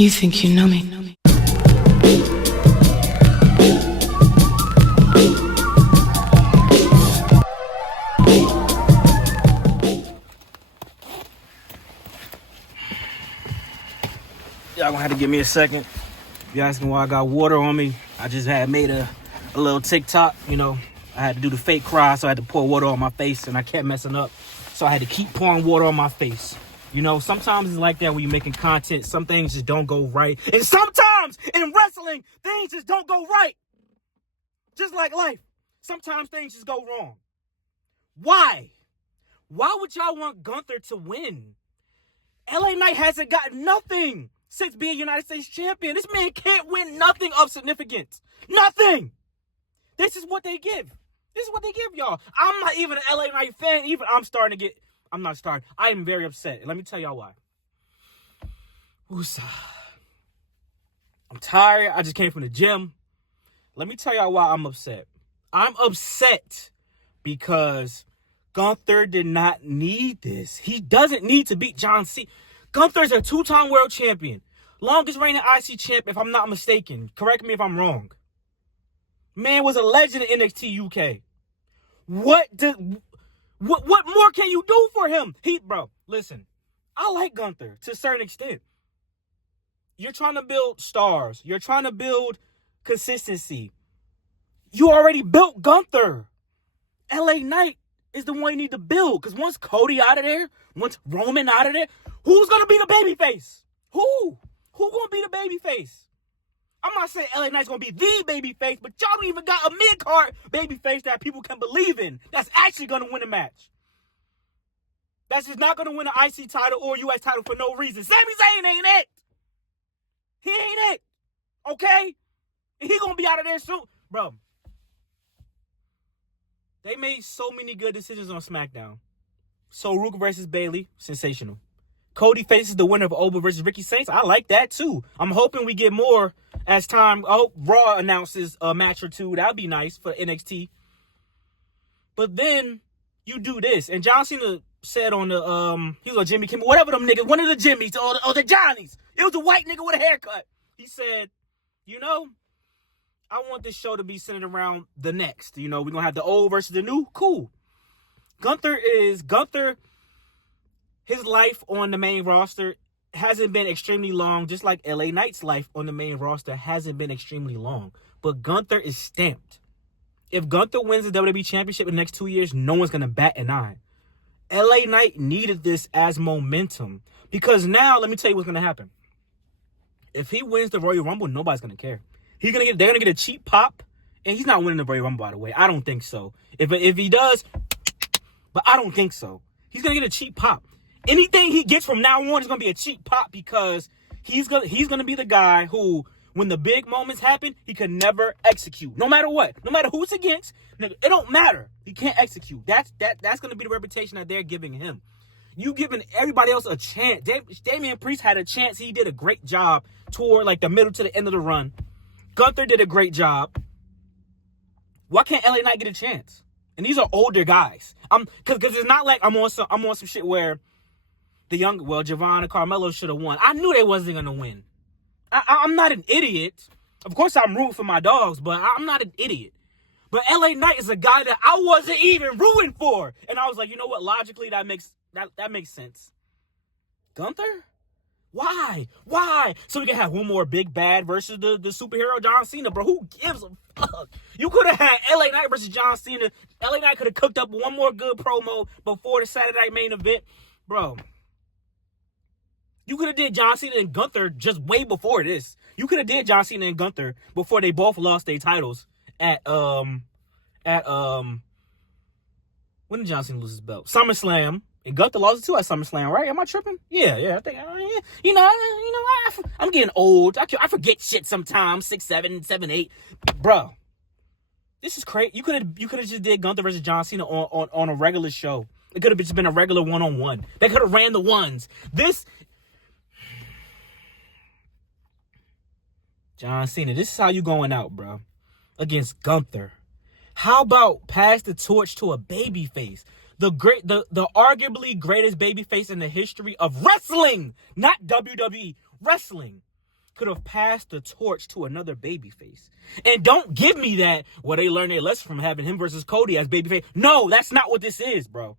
You think you know me. Y'all gonna have to give me a second. You asking why I got water on me? I just had made a little TikTok, you know. I had to do the fake cry, so I had to pour water on my face, and I kept messing up. So I had to keep pouring water on my face. You know, sometimes it's like that when you're making content. Some things just don't go right. And sometimes in wrestling, things just don't go right. Just like life. Sometimes things just go wrong. Why? Why would y'all want Gunther to win? LA Knight hasn't got nothing since being United States champion. This man can't win nothing of significance. Nothing. This is what they give. This is what they give y'all. I'm not even an LA Knight fan. I'm not starting. I am very upset. And let me tell y'all why. Woosah. I'm tired. I just came from the gym. Let me tell y'all why I'm upset. I'm upset because Gunther did not need this. He doesn't need to beat John Cena. Gunther's a two-time world champion. Longest reigning IC champ, if I'm not mistaken. Correct me if I'm wrong. Man was a legend in NXT UK. What more can you do for him? Bro, listen. I like Gunther to a certain extent. You're trying to build stars. You're trying to build consistency. You already built Gunther. LA Knight is the one you need to build. Because once Cody out of there, once Roman out of there, who's going to be the babyface? Who? Who going to be the babyface? I'm not saying LA Knight's going to be the babyface, but y'all don't even got a mid-card babyface that people can believe in. That's actually going to win a match. That's just not going to win an IC title or US title for no reason. Sami Zayn ain't it. He ain't it. Okay? And he going to be out of there soon. Bro. They made so many good decisions on SmackDown. So Rook versus Bayley, sensational. Cody faces the winner of Oba versus Ricky Saints. I like that too. I'm hoping we get more as time. I hope Raw announces a match or two. That'd be nice for NXT. But then you do this, and John Cena said on the he was a Jimmy Kimmel, whatever them niggas, one of the Jimmys or the Johnnies. It was a white nigga with a haircut. He said, you know, I want this show to be centered around the next. You know, we're gonna have the old versus the new. Cool. Gunther, his life on the main roster hasn't been extremely long, just like LA Knight's life on the main roster hasn't been extremely long. But Gunther is stamped. If Gunther wins the WWE Championship in the next 2 years, no one's going to bat an eye. LA Knight needed this as momentum. Because now, let me tell you what's going to happen. If he wins the Royal Rumble, nobody's going to care. They're going to get a cheap pop. And he's not winning the Royal Rumble, by the way. I don't think so. If he does, but I don't think so. He's going to get a cheap pop. Anything he gets from now on is going to be a cheap pop because he's going to be the guy who, when the big moments happen, he can never execute. No matter what. No matter who it's against, it don't matter. He can't execute. That's going to be the reputation that they're giving him. You giving everybody else a chance. Damian Priest had a chance. He did a great job toward like the middle to the end of the run. Gunther did a great job. Why can't LA Knight get a chance? And these are older guys. Because it's not like I'm on some shit where Javon and Carmelo should have won. I knew they wasn't going to win. I'm not an idiot. Of course, I'm rooting for my dogs, but I'm not an idiot. But LA Knight is a guy that I wasn't even rooting for. And I was like, you know what? Logically, that makes sense. Gunther? Why? So we can have one more big bad versus the superhero John Cena, bro. Who gives a fuck? You could have had LA Knight versus John Cena. LA Knight could have cooked up one more good promo before the Saturday Night main event. Bro. You could have did John Cena and Gunther just way before this. You could have did John Cena and Gunther before they both lost their titles at when did John Cena lose his belt? SummerSlam. And Gunther lost it too at SummerSlam, right? Am I tripping? Yeah. I think I'm getting old. I forget shit sometimes. 6, 7, 7, 8, bro. This is crazy. You could have just did Gunther versus John Cena on a regular show. It could have just been a regular one-on-one. They could have ran the ones. John Cena, this is how you going out, bro. Against Gunther. How about pass the torch to a babyface? The arguably greatest babyface in the history of wrestling. Not WWE. Wrestling. could have passed the torch to another babyface. And don't give me that, well, they learned their lesson from having him versus Cody as babyface. No, that's not what this is, bro.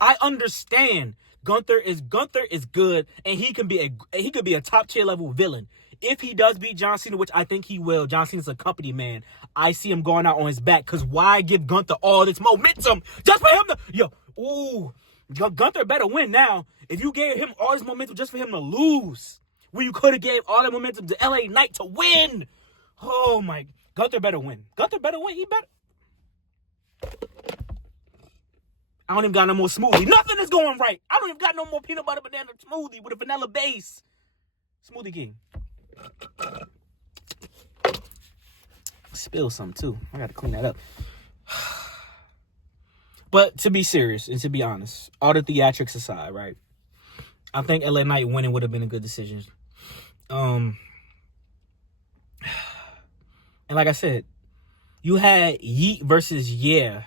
I understand Gunther is good, and he could be a top tier level villain. If he does beat John Cena, which I think he will, John Cena's a company man. I see him going out on his back, because why give Gunther all this momentum just for him to... Gunther better win now. If you gave him all this momentum just for him to lose, where you could have gave all that momentum to LA Knight to win. Oh, my... Gunther better win. Gunther better win. He better... I don't even got no more smoothie. Nothing is going right. I don't even got no more peanut butter banana smoothie with a vanilla base. Smoothie King. Spill some too. I got to clean that up. But to be serious and to be honest, all the theatrics aside, right? I think LA Knight winning would have been a good decision. And like I said, you had Yeet versus Yeah,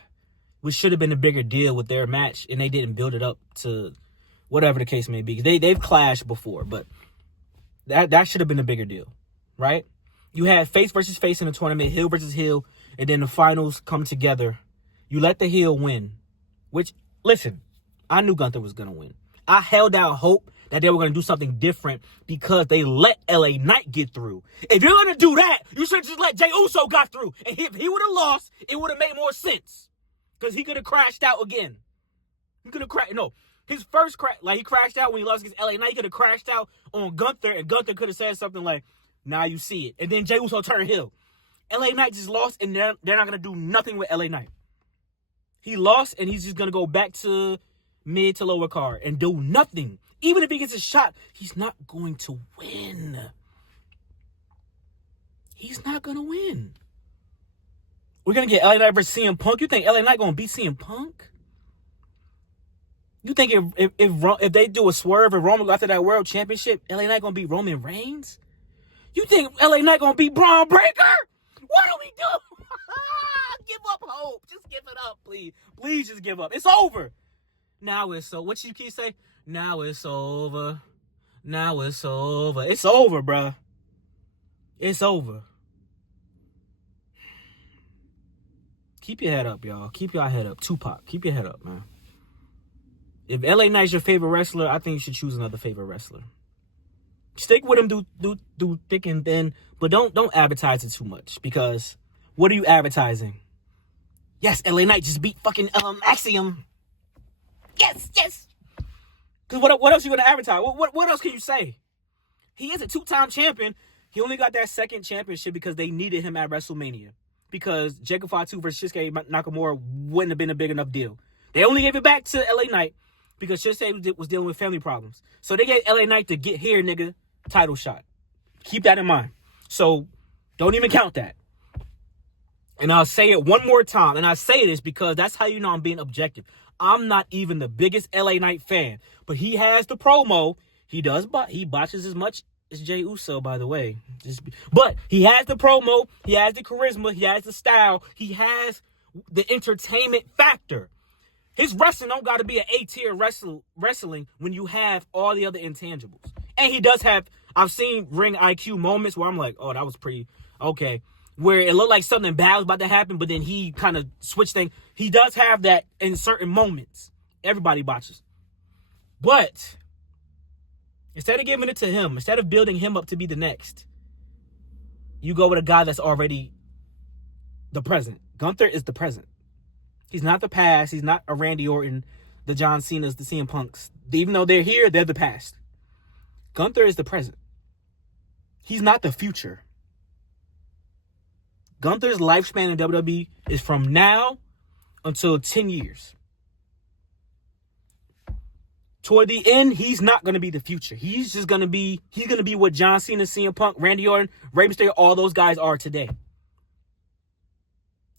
which should have been a bigger deal with their match, and they didn't build it up to whatever the case may be. They've clashed before, but that should have been a bigger deal, right? You had face versus face in the tournament, heel versus heel, and then the finals come together. You let the heel win, which, listen, I knew Gunther was going to win. I held out hope that they were going to do something different because they let LA Knight get through. If you're going to do that, you should just let Jey Uso got through. And if he would have lost, it would have made more sense. Because he could have crashed out again. He could have crashed. No, his first crash, like he crashed out when he lost against LA Knight. He could have crashed out on Gunther, and Gunther could have said something like, now you see it. And then Jey Uso turned heel. LA Knight just lost, and they're not going to do nothing with LA Knight. He lost, and he's just going to go back to mid to lower card and do nothing. Even if he gets a shot, he's not going to win. He's not going to win. We're going to get LA Knight versus CM Punk. You think LA Knight going to beat CM Punk? You think if they do a swerve and Roman after that world championship, LA Knight going to beat Roman Reigns? You think LA Knight going to beat Braun Breaker? What do we do? Give up hope. Just give it up, please. Please just give up. It's over. Now it's so. What you keep saying? Now it's over. Now it's over. It's over, bruh. It's over. Keep your head up, y'all. Keep your head up. Tupac, keep your head up, man. If LA Knight's your favorite wrestler, I think you should choose another favorite wrestler. Stick with him, do thick and thin, but don't advertise it too much, because what are you advertising? Yes, LA Knight just beat fucking Axiom. Yes. Because what else are you going to advertise? What else can you say? He is a 2-time champion. He only got that second championship because they needed him at WrestleMania. Because Jacob Fatu versus Shinsuke Nakamura wouldn't have been a big enough deal. They only gave it back to LA Knight because Shinsuke was dealing with family problems. So they gave LA Knight the get here, nigga, title shot. Keep that in mind. So don't even count that. And I'll say it one more time. And I say this because that's how you know I'm being objective. I'm not even the biggest LA Knight fan. But he has the promo. He botches as much as Jey Uso, by the way. But he has the promo. He has the charisma. He has the style. He has the entertainment factor. His wrestling don't got to be an A-tier wrestling when you have all the other intangibles. And he does have, I've seen ring IQ moments where I'm like, oh, that was pretty okay. Where it looked like something bad was about to happen, but then he kind of switched things. He does have that in certain moments. Everybody botches. But instead of giving it to him, instead of building him up to be the next, you go with a guy that's already the present. Gunther is the present. He's not the past. He's not a Randy Orton, the John Cena's, the CM Punks. Even though they're here, they're the past. Gunther is the present. He's not the future. Gunther's lifespan in WWE is from now until 10 years. Toward the end, he's not going to be the future. He's going to be what John Cena, CM Punk, Randy Orton, Rey Mysterio, all those guys are today.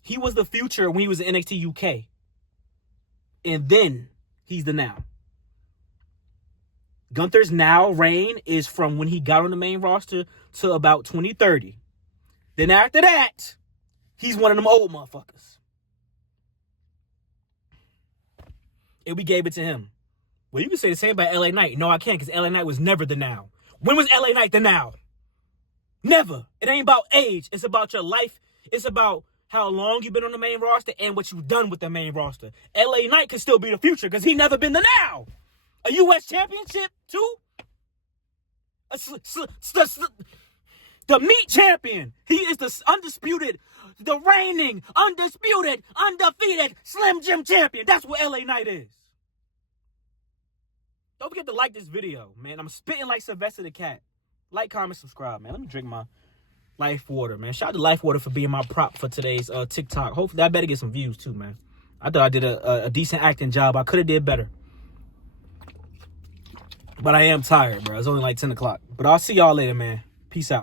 He was the future when he was in NXT UK. And then he's the now. Gunther's now reign is from when he got on the main roster to about 2030. Then after that, he's one of them old motherfuckers. And we gave it to him. Well, you can say the same about LA Knight. No, I can't, because LA Knight was never the now. When was LA Knight the now? Never. It ain't about age. It's about your life. It's about how long you've been on the main roster and what you've done with the main roster. LA Knight could still be the future because he never been the now. A U.S. championship, too? The meat champion. He is the undisputed, the reigning, undisputed, undefeated Slim Jim champion. That's what LA Knight is. Don't forget to like this video, man. I'm spitting like Sylvester the Cat. Like, comment, subscribe, man. Let me drink my Life Water, man. Shout out to Life Water for being my prop for today's TikTok. Hopefully, I better get some views, too, man. I thought I did a decent acting job. I could have did better. But I am tired, bro. It's only like 10 o'clock. But I'll see y'all later, man. Peace out.